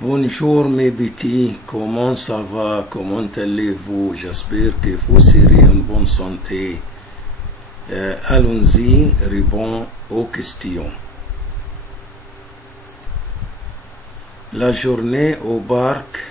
Bonjour mes petits, comment ça va, comment allez-vous? J'espère que vous serez en bonne santé. Allons-y, répondons aux questions. La journée au parc,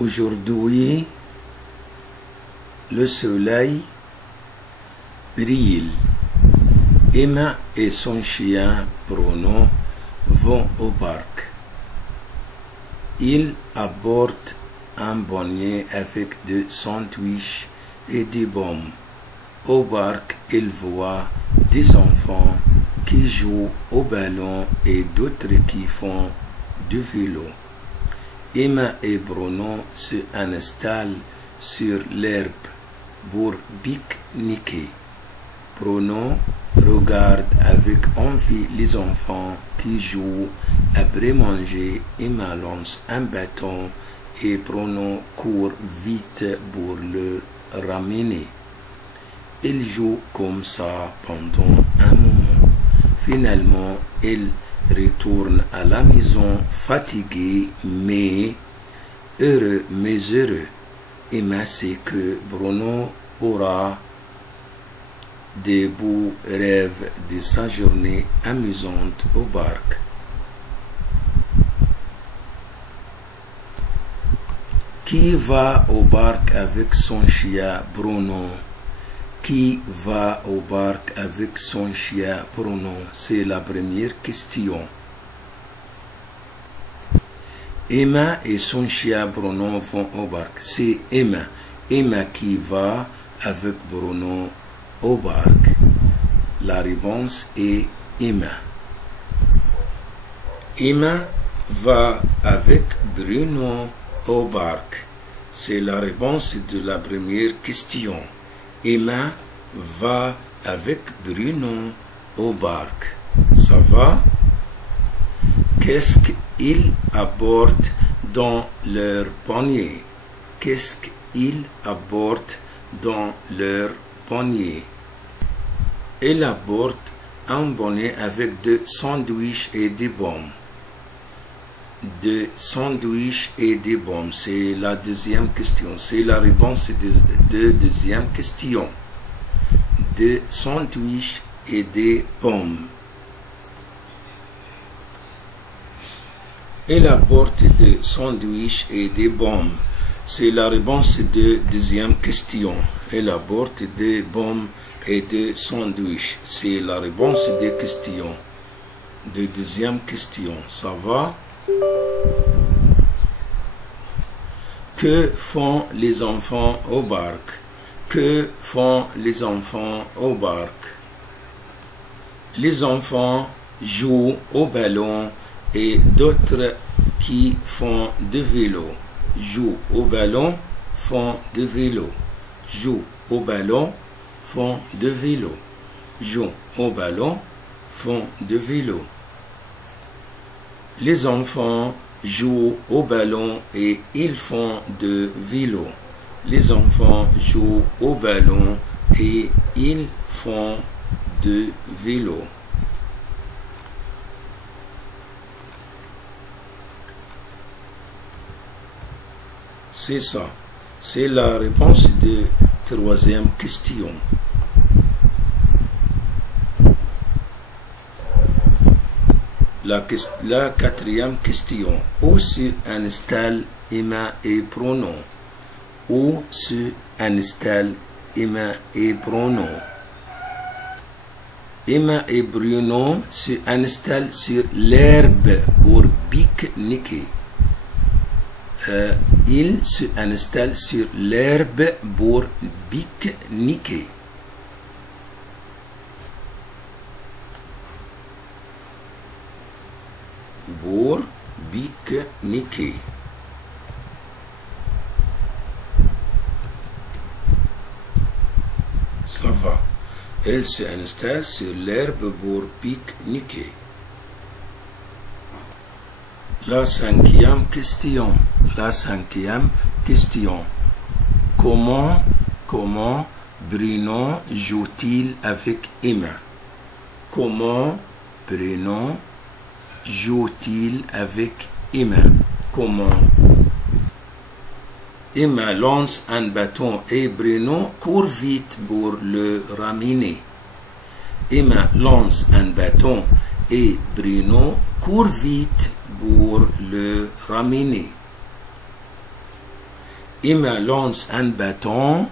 aujourd'hui, le soleil brille. Emma et son chien Bruno vont au parc. Ils apportent un bonnet avec des sandwichs et des pommes. Au parc, ils voient des enfants qui jouent au ballon et d'autres qui font du vélo. Emma et Bruno se installent sur l'herbe pour pique-niquer. Bruno regarde avec envie les enfants qui jouent. Après manger, Emma lance un bâton et Bruno court vite pour le ramener. Il joue comme ça pendant un moment. Finalement, il retourne à la maison fatigué mais heureux. Emma sait que Bruno aura des beaux rêves de sa journée amusante au parc. Qui va au parc avec son chien Bruno? Qui va au parc avec son chien Bruno? C'est la première question. Emma et son chien Bruno vont au parc. C'est Emma. Emma qui va avec Bruno au parc. La réponse est Emma. Emma va avec Bruno au parc. C'est la réponse de la première question. Emma va avec Bruno au parc. Ça va? Qu'est-ce qu'ils apportent dans leur panier? Qu'est-ce qu'ils apportent dans leur panier? Il apporte un bonnet avec des sandwichs et des pommes. Des sandwichs et des pommes, c'est la deuxième question. C'est la réponse de deuxième question. Des sandwichs et des pommes. Il apporte des sandwichs et des pommes. C'est la réponse de deuxième question. Il apporte des pommes et des sandwichs. C'est la réponse des questions. De deuxième question. Ça va? Que font les enfants au parc? Que font les enfants au parc? Les enfants jouent au ballon et d'autres qui font du vélo. Jouent au ballon, font du vélo. Jouent au ballon, font du vélo. Jouent au ballon, font du vélo. Les enfants jouent au ballon et ils font de vélo. Les enfants jouent au ballon et ils font de vélo. C'est ça. C'est la réponse de troisième question. La quatrième question. Où se installent Emma et Bruno? Où se installent Emma et Bruno? Emma et Bruno se installent sur l'herbe pour pique-niquer. Ils se installent sur l'herbe pour pique-niquer. Pour pique-niquer. Ça va. Elle se installe sur l'herbe pour pique-niquer. La cinquième question. Comment Bruno joue-t-il avec Emma? Comment Bruno joue-t-il avec Emma? comment. Emma lance un bâton et Bruno court vite pour le ramener. Emma lance un bâton et Bruno court vite pour le ramener. Emma lance un bâton.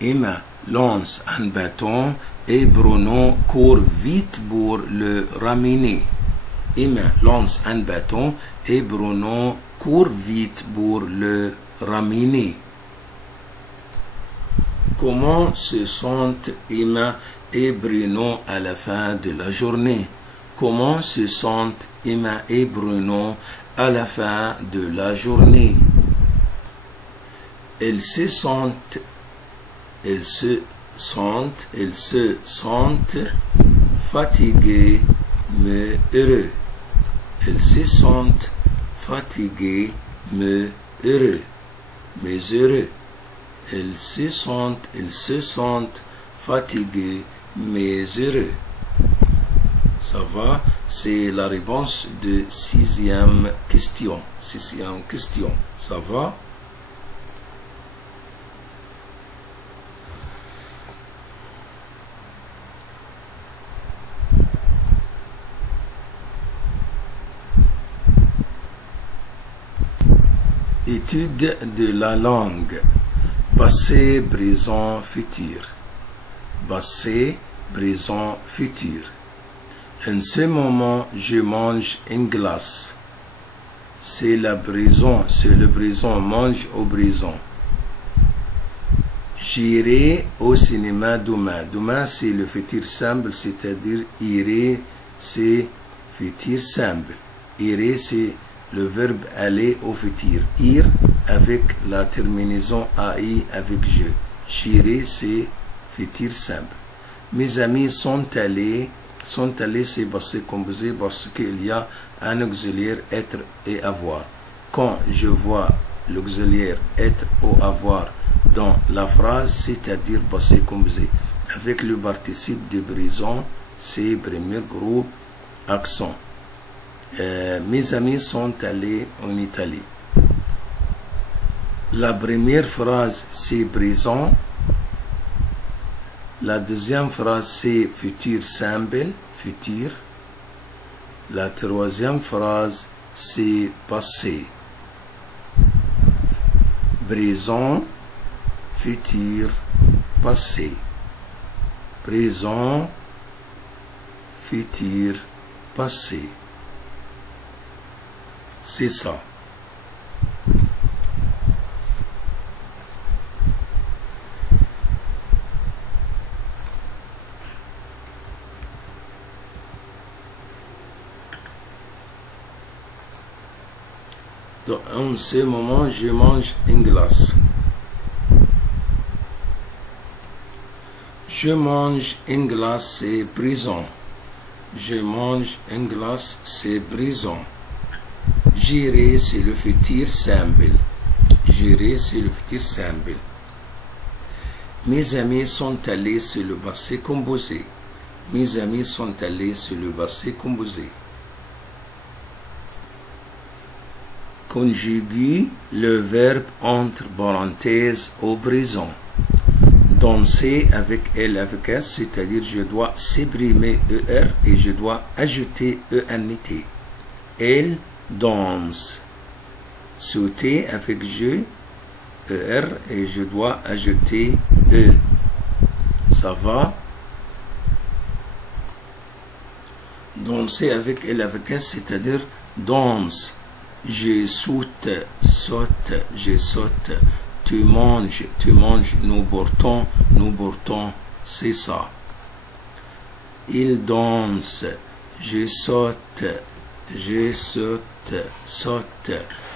Emma lance un bâton et Bruno court vite pour le ramener. Emma lance un bâton et Bruno court vite pour le ramener. Comment se sentent Emma et Bruno à la fin de la journée? Comment se sentent Emma et Bruno à la fin de la journée? Elles se sentent fatiguées mais heureux. Elles se sentent fatiguées mais heureux. Mais heureux. Elles se sentent fatiguées mais heureux. Ça va? C'est la réponse de sixième question. Sixième question. Ça va? Étude de la langue. Passé, présent, futur. Passé, présent, futur. En ce moment, je mange une glace. C'est le présent, mange au présent. J'irai au cinéma demain. Demain, c'est le futur simple, c'est-à-dire irai, c'est futur simple. Irai, c'est le verbe aller au futur. Ir avec la terminaison AI avec je. J'irai, c'est futur simple. Mes amis sont allés, c'est passé composé parce qu'il y a un auxiliaire être et avoir. Quand je vois l'auxiliaire être ou avoir dans la phrase, c'est-à-dire passé composé, avec le participe de présent, c'est premier groupe accent. Mes amis sont allés en Italie. La première phrase, c'est présent. La deuxième phrase, c'est futur simple, futur. La troisième phrase, c'est passé. Présent, futur, passé. Présent, futur, passé. C'est ça. Donc, en ce moment, je mange une glace. Je mange une glace, c'est présent. Je mange une glace, c'est présent. J'irai, c'est le futur simple. J'irai, c'est le futur simple. Mes amis sont allés, c'est le passé composé. Mes amis sont allés, c'est le passé composé. Conjugue le verbe entre parenthèses au présent. Danser avec elle, avec S, c'est-à-dire je dois supprimer ER et je dois ajouter ENT. Elle danse. Sauter avec je, ER, et je dois ajouter E. Ça va? Danser avec elle, avec S, c'est-à-dire danse. Je saute, je saute. Tu manges, nous portons, c'est ça. Il danse, je saute, saute.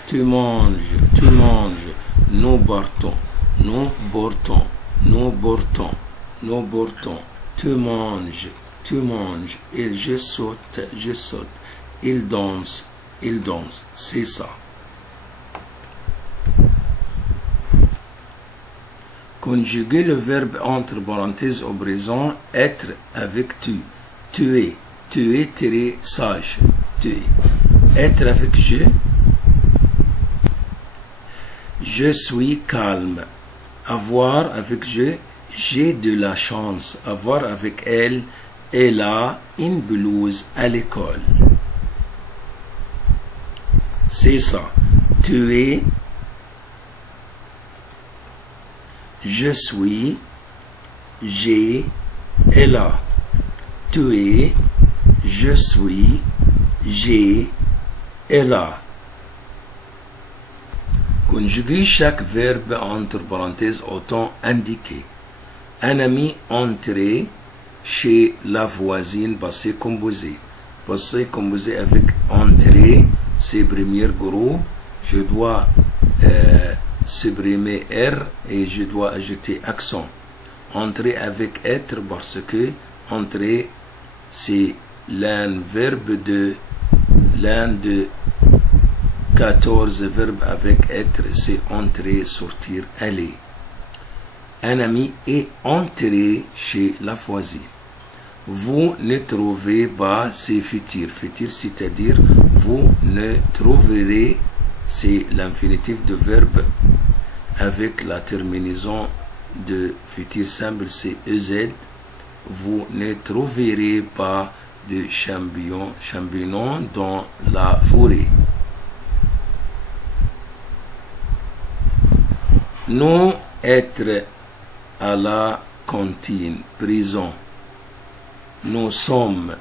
Tu manges, nous portons. Tu manges, et je saute. Il danse, c'est ça. Conjuguer le verbe entre parenthèses au présent, être avec tu. Tu es sage. Tu es. Être avec je. Je suis calme. Avoir avec je, j'ai de la chance. Avoir avec elle, elle a une blouse à l'école. C'est ça. Tu es, je suis, j'ai, elle a. Tu es, je suis, j'ai, elle a. Conjuguer chaque verbe entre parenthèses au temps indiqué. Un ami entré chez la voisine, passé composé. Passé composé avec entrée, c'est premier groupe. Je dois supprimer R et je dois ajouter accent. Entrer avec être parce que entrer, c'est l'un de 14 verbes avec être, c'est entrer, sortir, aller. Un ami est entré chez la voisine. Vous ne trouvez pas, c'est futur. Futur, c'est-à-dire vous ne trouverez, c'est l'infinitif de verbe avec la terminaison de futur simple, c'est EZ. Vous ne trouverez pas de champignons dans la forêt. Nous être à la cantine, prison. Nous sommes.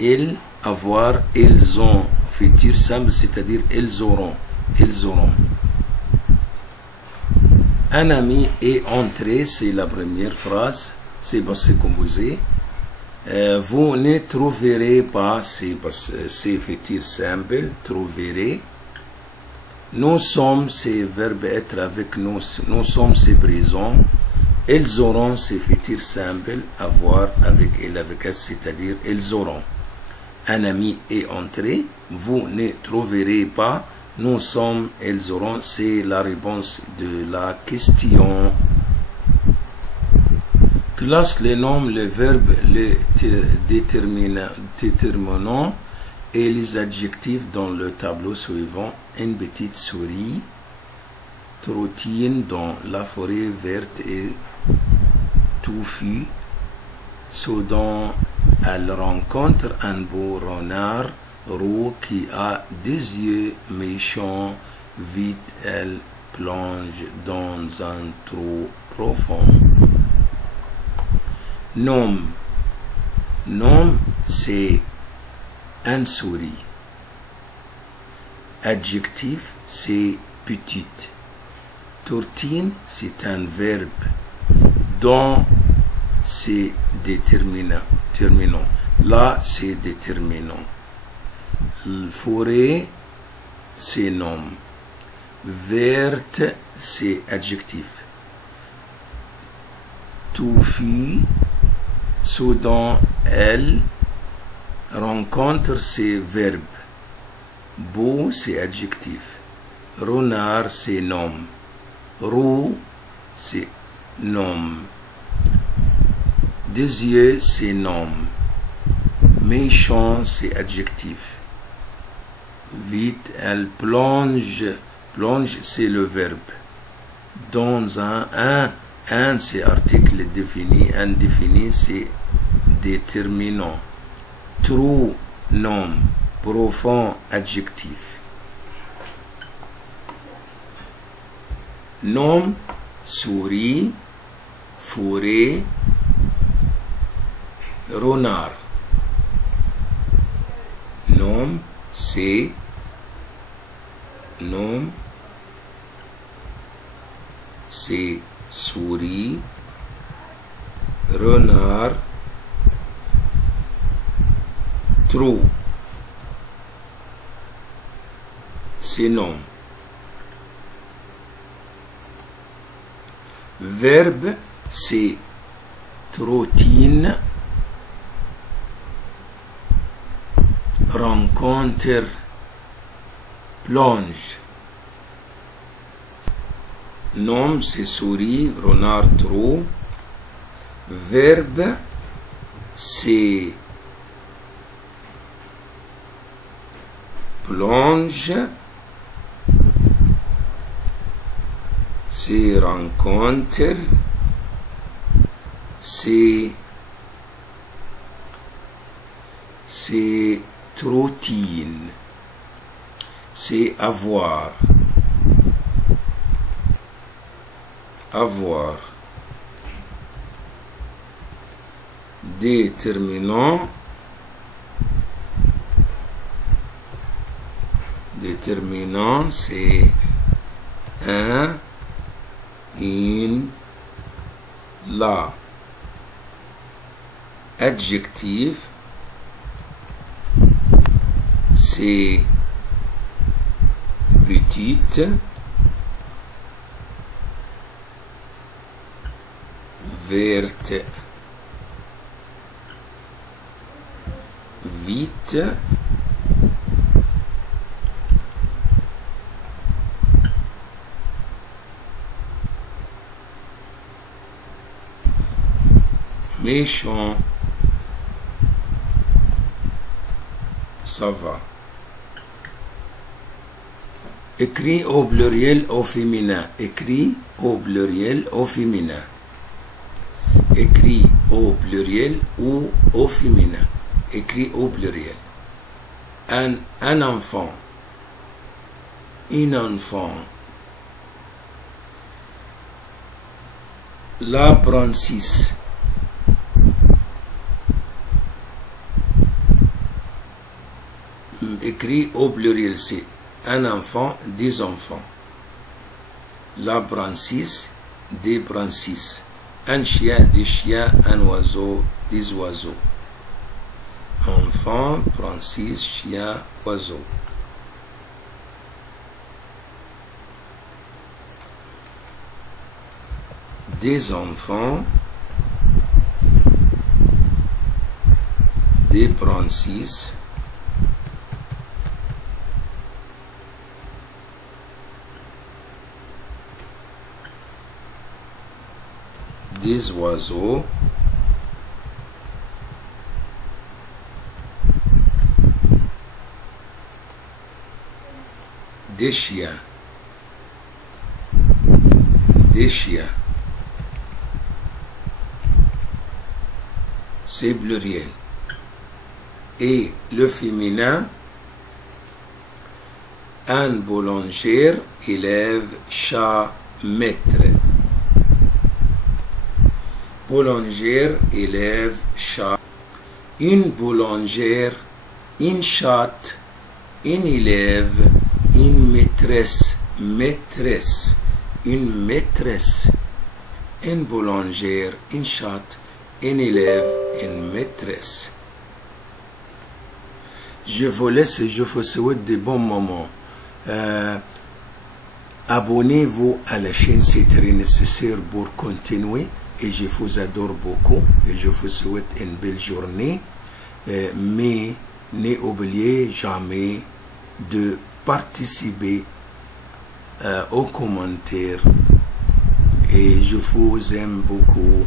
Ils, avoir, ils ont. Futur simple, c'est-à-dire ils auront. Un ami est entré, c'est la première phrase, c'est passé composé. Vous ne trouverez pas, c'est futur simple, trouverez. Nous sommes, c'est verbe être avec nous. Nous sommes, c'est présent. Ils auront, c'est futur simple. Avoir avec elle, avec S, c'est-à-dire ils auront. Un ami est entré. Vous ne trouverez pas. Nous sommes, ils auront. C'est la réponse de la question. Classe les noms, les verbes, les déterminants et les adjectifs dans le tableau suivant. Une petite souris trottine dans la forêt verte et touffue. Soudain, elle rencontre un beau renard roux qui a des yeux méchants. Vite, elle plonge dans un trou profond. Nom, c'est un souris. Adjectif, c'est petite. Tourtine, c'est un verbe. Dans, c'est déterminant. Là, c'est déterminant. Forêt, c'est nom. Verte, c'est adjectif. Touffue, soudain, elle rencontre, c'est verbe. Beau, c'est adjectif. Renard, c'est nom. Roux, c'est nom. Des yeux, c'est nom. Méchant, c'est adjectif. Vite, elle plonge. Plonge, c'est le verbe. Dans un, c'est article défini. Indéfini, c'est déterminant. Trou, nom. Profond, adjectif. Nom, souris, forêt, renard. Nom, c'est souris, renard, trou. C'est nom. Verbe, c'est trottine, rencontre, plonge. Nom, c'est souris, renard, trou. Verbe, c'est plonge, ces rencontres, ces routines, c'est avoir, déterminant, c'est un, une, la. Adjectif, c'est petite, verte, vite, méchant, ça va. Écrit au pluriel au féminin. Écrit au pluriel au féminin. Écrit au pluriel ou au féminin. Écrit au pluriel. Un enfant. Une enfant. L'apprenti. Écrit au pluriel, c'est un enfant, des enfants. L'apprenti, des apprentis. Un chien, des chiens, un oiseau, des oiseaux. Enfant, apprenti, chien, oiseau. Des enfants, des apprentis, des oiseaux, des chiens, c'est pluriel. Et le féminin, un boulanger, élève, chat, maître. Boulanger, élève, chat. Une boulangère, une chatte, une élève, une maîtresse, une maîtresse. Une boulangère, une chatte, un élève, une maîtresse. Je vous laisse et je vous souhaite de bons moments. Abonnez-vous à la chaîne, c'est très nécessaire pour continuer. Et je vous adore beaucoup et je vous souhaite une belle journée. Mais n'oubliez jamais de participer aux commentaires. Et je vous aime beaucoup.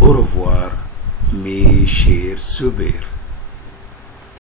Au revoir, mes chers soubers.